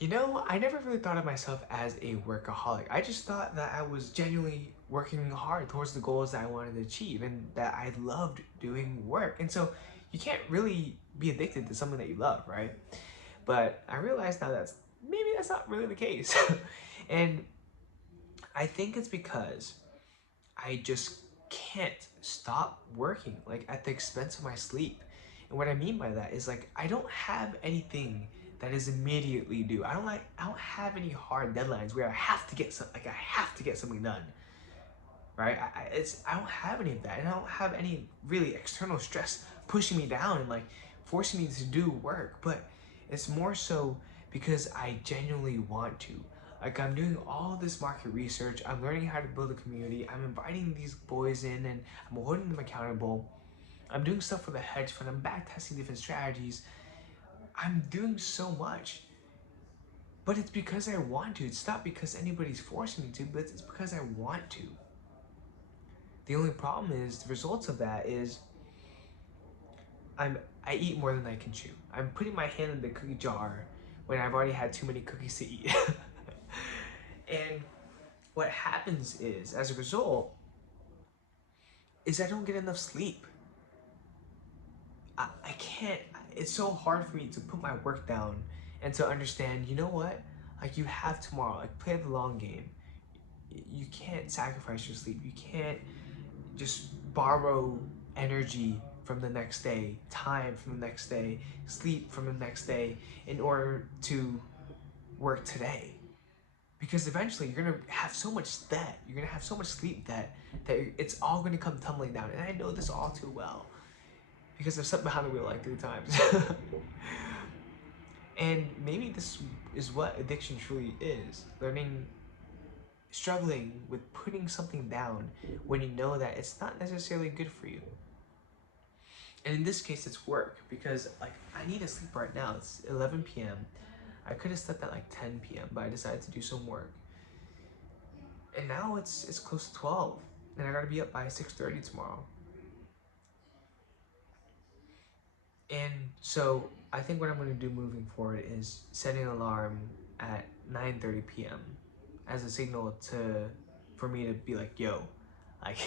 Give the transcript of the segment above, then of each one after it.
You know, I never really thought of myself as a workaholic. I just thought that I was genuinely working hard towards the goals that I wanted to achieve and that I loved doing work. And so you can't really be addicted to something that you love, right? But I realize now that's maybe that's not really the case. And I think it's because I just can't stop working like at the expense of my sleep. And what I mean by that is like I don't have anything that is immediately due. I don't have any hard deadlines where I have to get I have to get something done. Right? I don't have any of that. And I don't have any really external stress pushing me down and like forcing me to do work. But it's more so because I genuinely want to. Like I'm doing all this market research, I'm learning how to build a community, I'm inviting these boys in and I'm holding them accountable. I'm doing stuff for the hedge fund, I'm back testing different strategies. I'm doing so much. But it's because I want to. It's not because anybody's forcing me to, but it's because I want to. The only problem is the results of that is I eat more than I can chew. I'm putting my hand in the cookie jar when I've already had too many cookies to eat. And what happens is, as a result, is I don't get enough sleep. I can't, it's so hard for me to put my work down and to understand, you know what? Like you have tomorrow, like play the long game. You can't sacrifice your sleep. You can't just borrow energy from the next day, time from the next day, sleep from the next day in order to work today. Because eventually you're gonna have so much debt, you're gonna have so much sleep debt that it's all gonna come tumbling down. And I know this all too well because I've sat behind the wheel like 3 times. And maybe this is what addiction truly is: learning, struggling with putting something down when you know that it's not necessarily good for you. And in this case, it's work because like I need to sleep right now. It's 11 p.m. I could have slept at like 10 p.m., but I decided to do some work. And now it's close to 12, and I gotta be up by 6:30 tomorrow. And so I think what I'm gonna do moving forward is setting an alarm at 9:30 p.m. as a signal to for me to be like, yo, like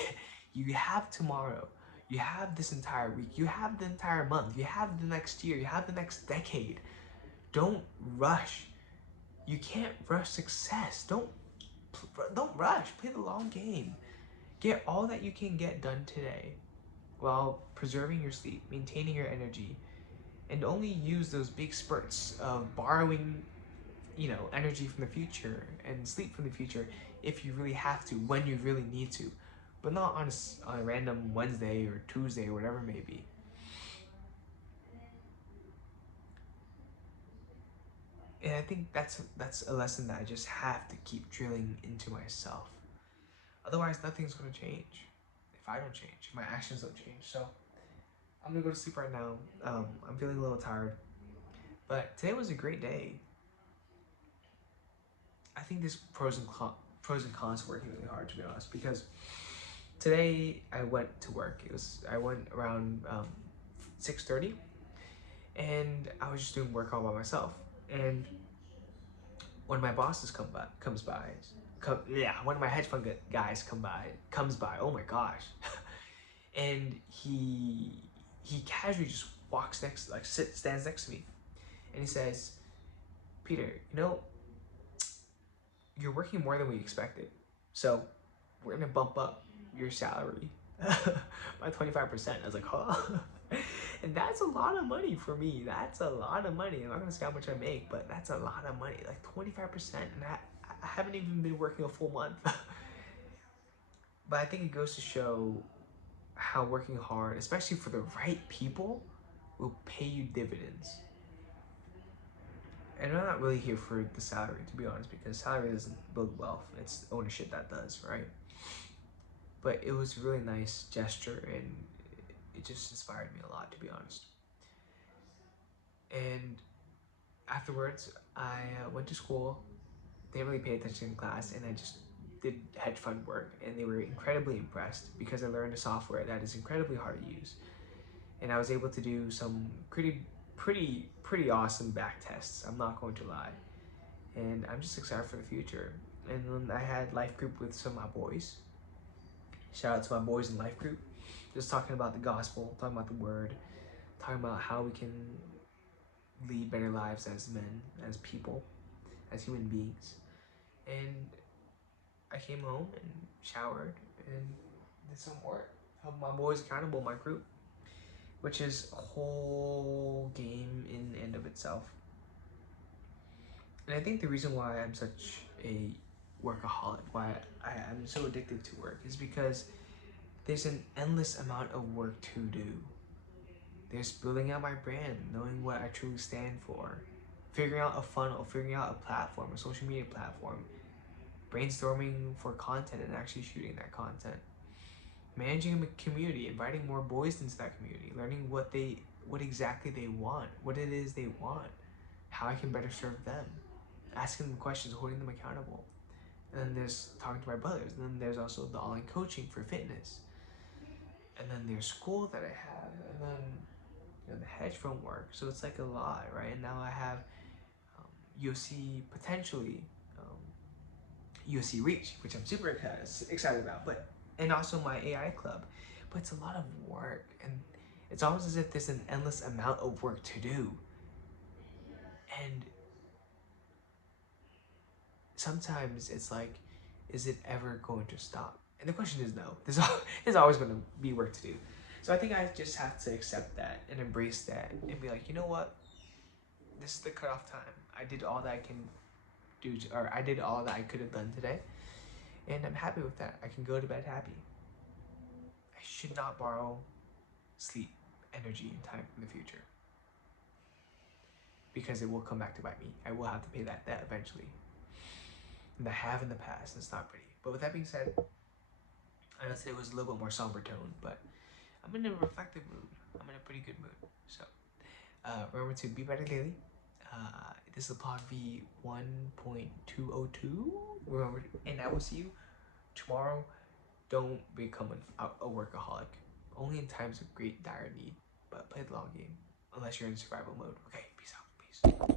you have tomorrow, you have this entire week, you have the entire month, you have the next year, you have the next decade. Don't rush. You can't rush success. Don't rush. Play the long game. Get all that you can get done today while preserving your sleep, maintaining your energy, and only use those big spurts of borrowing, energy from the future and sleep from the future if you really have to, when you really need to, but not on a random Wednesday or Tuesday or whatever it may be. And I think that's a lesson that I just have to keep drilling into myself. Otherwise, nothing's gonna change if I don't change, if my actions don't change. So I'm gonna go to sleep right now. I'm feeling a little tired, but today was a great day. I think there's pros and cons working really hard, to be honest, because today I went to work. I went around 6:30, and I was just doing work all by myself. And one of my bosses comes by. One of my hedge fund guys comes by. Oh my gosh. And he casually just walks stands next to me, and he says, Peter, you're working more than we expected, so we're gonna bump up your salary by 25%. I was like, huh? And that's a lot of money for me. That's a lot of money. I'm not gonna say how much I make, but that's a lot of money, like 25%. And I haven't even been working a full month. But I think it goes to show how working hard, especially for the right people, will pay you dividends. And I'm not really here for the salary, to be honest, because salary doesn't build wealth. It's ownership that does, right? But it was a really nice gesture, and it just inspired me a lot, to be honest. And afterwards, I went to school. Didn't really pay attention in class, and I just did hedge fund work, and they were incredibly impressed because I learned a software that is incredibly hard to use. And I was able to do some pretty awesome back tests, I'm not going to lie. and I'm just excited for the future. And then I had life group with some of my boys. Shout out to my boys in life group. Just talking about the gospel, talking about the word, talking about how we can lead better lives as men, as people, as human beings. And I came home and showered and did some work. Held my boys accountable, my group, which is a whole game in and of itself. And I think the reason why I'm such a workaholic, why I'm so addicted to work, is because there's an endless amount of work to do. There's building out my brand, knowing what I truly stand for, figuring out a funnel, figuring out a platform, a social media platform, brainstorming for content and actually shooting that content, managing a community, inviting more boys into that community, learning what exactly they want, what it is they want, how I can better serve them, asking them questions, holding them accountable. And then there's talking to my brothers. And then there's also the online coaching for fitness. And then there's school that I have. And then the hedge fund work. So it's like a lot, right? And now I have UFC potentially, UFC Reach, which I'm super excited about. And also my AI club. But it's a lot of work. And it's almost as if there's an endless amount of work to do. And sometimes it's like, is it ever going to stop? And the question is no. There's always going to be work to do. So I think I just have to accept that and embrace that and be like, you know what? This is the cutoff time. I did all that I can do, or I did all that I could have done today. And I'm happy with that. I can go to bed happy. I should not borrow sleep, energy, and time from the future, because it will come back to bite me. I will have to pay that debt eventually. And I have in the past. It's not pretty. But with that being said, I know today was a little bit more somber tone, but I'm in a reflective mood. I'm in a pretty good mood. So remember to be better daily. This is PLOG V1.202. Remember, and I will see you tomorrow. Don't become a workaholic. Only in times of great dire need. But play the long game. Unless you're in survival mode. Okay, peace out. Peace.